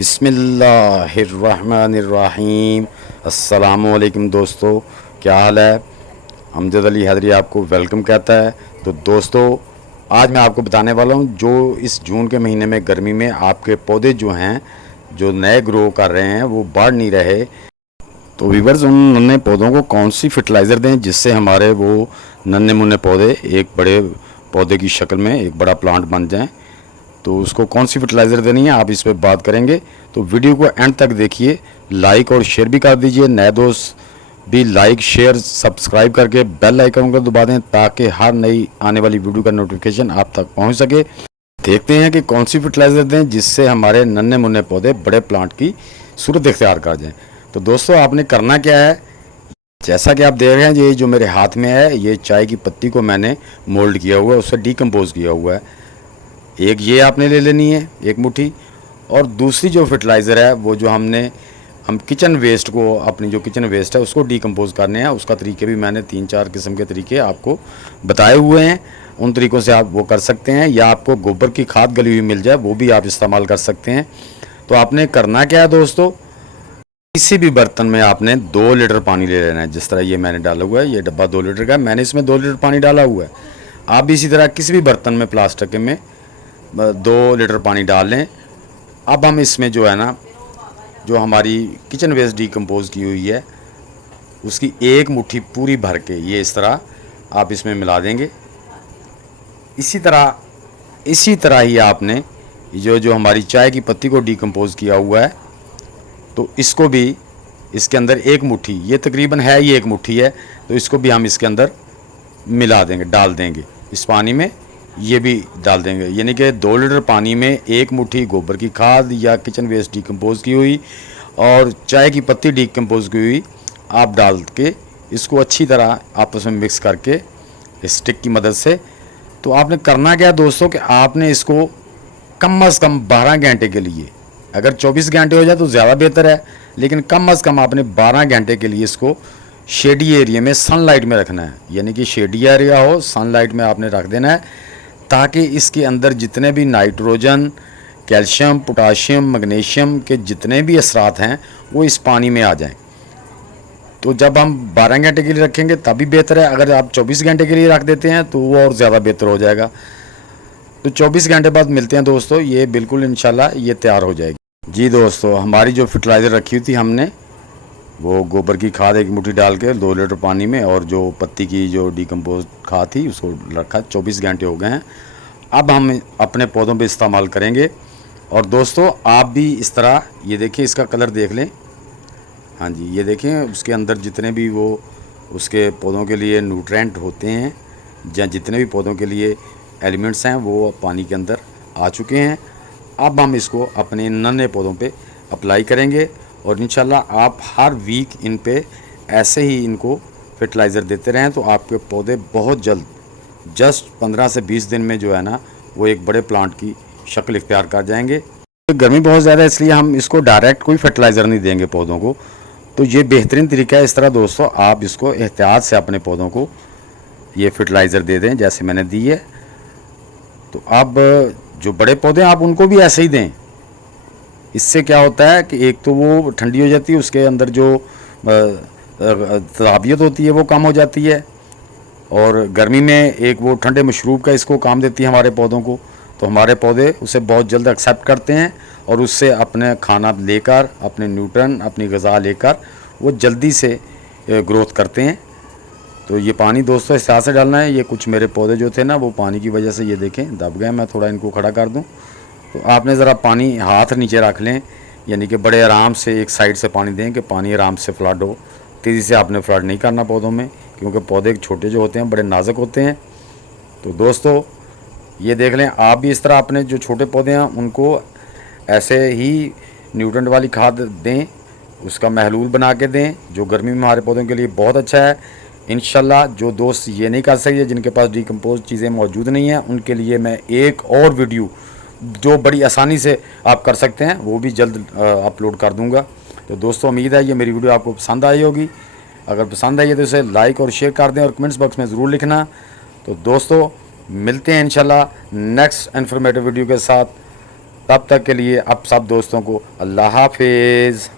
बिस्मिल्लाहिर्रहमानिर्रहीम। अस्सलामुअलैकुम दोस्तों, क्या हाल है। अमजद अली हैदरी आपको वेलकम कहता है। तो दोस्तों, आज मैं आपको बताने वाला हूँ जो इस जून के महीने में गर्मी में आपके पौधे जो हैं, जो नए ग्रो कर रहे हैं, वो बढ़ नहीं रहे। तो वीवर्स, उन नन्हे पौधों को कौन सी फर्टिलाइज़र दें जिससे हमारे वो नन्हे मुन्ने पौधे एक बड़े पौधे की शक्ल में एक बड़ा प्लांट बन जाएं। तो उसको कौन सी फर्टिलाइज़र देनी है, आप इस पर बात करेंगे। तो वीडियो को एंड तक देखिए, लाइक और शेयर भी कर दीजिए। नए दोस्त भी लाइक शेयर सब्सक्राइब करके बेल आइकन को दबा दें ताकि हर नई आने वाली वीडियो का नोटिफिकेशन आप तक पहुंच सके। देखते हैं कि कौन सी फर्टिलाइज़र दें जिससे हमारे नन्हे मुन्ने पौधे बड़े प्लांट की सूरत इख्तियार कर जाएँ। तो दोस्तों, आपने करना क्या है, जैसा कि आप देख रहे हैं, ये जो मेरे हाथ में है, ये चाय की पत्ती को मैंने मोल्ड किया हुआ है, उससे डीकम्पोज किया हुआ है। एक ये आपने ले लेनी है, एक मुट्ठी। और दूसरी जो फर्टिलाइज़र है, वो जो हम किचन वेस्ट को, अपनी जो किचन वेस्ट है उसको डीकम्पोज करने हैं। उसका तरीके भी मैंने 3-4 किस्म के तरीके आपको बताए हुए हैं। उन तरीक़ों से आप वो कर सकते हैं, या आपको गोबर की खाद गली हुई मिल जाए वो भी आप इस्तेमाल कर सकते हैं। तो आपने करना क्या है दोस्तों, किसी भी बर्तन में आपने 2 लीटर पानी ले लेना है। जिस तरह ये मैंने डाला हुआ है, ये डब्बा 2 लीटर का है, मैंने इसमें 2 लीटर पानी डाला हुआ है। आप भी इसी तरह किसी भी बर्तन में प्लास्टिक में 2 लीटर पानी डाल लें। अब हम इसमें जो है ना, जो हमारी किचन वेस्ट डीकम्पोज की हुई है, उसकी एक मुट्ठी पूरी भर के ये इस तरह आप इसमें मिला देंगे। इसी तरह ही आपने जो जो हमारी चाय की पत्ती को डीकम्पोज किया हुआ है, तो इसको भी इसके अंदर एक मुट्ठी, ये तकरीबन है, ये एक मुट्ठी है, तो इसको भी हम इसके अंदर मिला देंगे, डाल देंगे इस पानी में। ये भी डाल देंगे, यानी कि 2 लीटर पानी में एक मुट्ठी गोबर की खाद या किचन वेस्ट डीकम्पोज की हुई और चाय की पत्ती डीकम्पोज की हुई आप डाल के इसको अच्छी तरह आपस में मिक्स करके स्टिक की मदद से। तो आपने करना क्या है दोस्तों, कि आपने इसको कम अज़ कम 12 घंटे के लिए, अगर 24 घंटे हो जाए तो ज़्यादा बेहतर है, लेकिन कम अज़ कम आपने 12 घंटे के लिए इसको शेडी एरिया में, सनलाइट में रखना है। यानी कि शेडी एरिया हो, सनलाइट में आपने रख देना है, ताकि इसके अंदर जितने भी नाइट्रोजन, कैल्शियम, पोटाशियम, मैग्नीशियम के जितने भी असरात हैं वो इस पानी में आ जाएं। तो जब हम 12 घंटे के लिए रखेंगे तभी बेहतर है। अगर आप 24 घंटे के लिए रख देते हैं तो वो और ज़्यादा बेहतर हो जाएगा। तो 24 घंटे बाद मिलते हैं दोस्तों, ये बिल्कुल इंशाल्लाह ये तैयार हो जाएगी। जी दोस्तों, हमारी जो फर्टिलाइज़र रखी हुई थी हमने, वो गोबर की खाद एक मुट्ठी डाल के 2 लीटर पानी में, और जो पत्ती की जो डीकम्पोज खाद थी उसको रखा। 24 घंटे हो गए हैं। अब हम अपने पौधों पे इस्तेमाल करेंगे। और दोस्तों, आप भी इस तरह, ये देखिए इसका कलर देख लें। हाँ जी, ये देखें, उसके अंदर जितने भी वो उसके पौधों के लिए न्यूट्रेंट होते हैं, या जितने भी पौधों के लिए एलिमेंट्स हैं, वो पानी के अंदर आ चुके हैं। अब हम इसको अपने नन्हे पौधों पे अप्लाई करेंगे, और इंशाल्लाह आप हर वीक इन पे ऐसे ही इनको फर्टिलाइज़र देते रहें, तो आपके पौधे बहुत जल्द, जस्ट 15 से 20 दिन में जो है ना, वो एक बड़े प्लांट की शक्ल इख्तियार कर जाएंगे। तो गर्मी बहुत ज़्यादा है, इसलिए हम इसको डायरेक्ट कोई फर्टिलाइज़र नहीं देंगे पौधों को। तो ये बेहतरीन तरीका है। इस तरह दोस्तों, आप इसको एहतियात से अपने पौधों को ये फर्टिलाइज़र दे दें जैसे मैंने दी है। तो अब जो बड़े पौधे हैं आप उनको भी ऐसे ही दें। इससे क्या होता है कि एक तो वो ठंडी हो जाती है, उसके अंदर जो तराबियत होती है वो कम हो जाती है, और गर्मी में एक वो ठंडे मशरूब का इसको काम देती है हमारे पौधों को। तो हमारे पौधे उसे बहुत जल्द एक्सेप्ट करते हैं, और उससे अपने खाना लेकर, अपने न्यूट्रन, अपनी ग़िज़ा लेकर वो जल्दी से ग्रोथ करते हैं। तो ये पानी दोस्तों इस तरह से डालना है। ये कुछ मेरे पौधे जो थे ना, वो पानी की वजह से ये देखें दब गए। मैं थोड़ा इनको खड़ा कर दूं। तो आपने ज़रा पानी हाथ नीचे रख लें, यानी कि बड़े आराम से एक साइड से पानी दें कि पानी आराम से फ्लड हो। तेज़ी से आपने फ्लड नहीं करना पौधों में, क्योंकि पौधे छोटे जो होते हैं बड़े नाजुक होते हैं। तो दोस्तों, ये देख लें, आप भी इस तरह अपने जो छोटे पौधे हैं उनको ऐसे ही न्यूट्रेंट वाली खाद दें, उसका महलूल बना के दें, जो गर्मी में हमारे पौधों के लिए बहुत अच्छा है। इंशाल्लाह जो दोस्त ये नहीं कर सकते, जिनके पास डीकम्पोज चीज़ें मौजूद नहीं हैं, उनके लिए मैं एक और वीडियो जो बड़ी आसानी से आप कर सकते हैं वो भी जल्द अपलोड कर दूंगा। तो दोस्तों, उम्मीद है ये मेरी वीडियो आपको पसंद आई होगी। अगर पसंद आई है तो इसे लाइक और शेयर कर दें, और कमेंट्स बॉक्स में ज़रूर लिखना। तो दोस्तों, मिलते हैं इंशाल्लाह नेक्स्ट इन्फॉर्मेटिव वीडियो के साथ। तब तक के लिए अब सब दोस्तों को अल्लाह हाफिज़।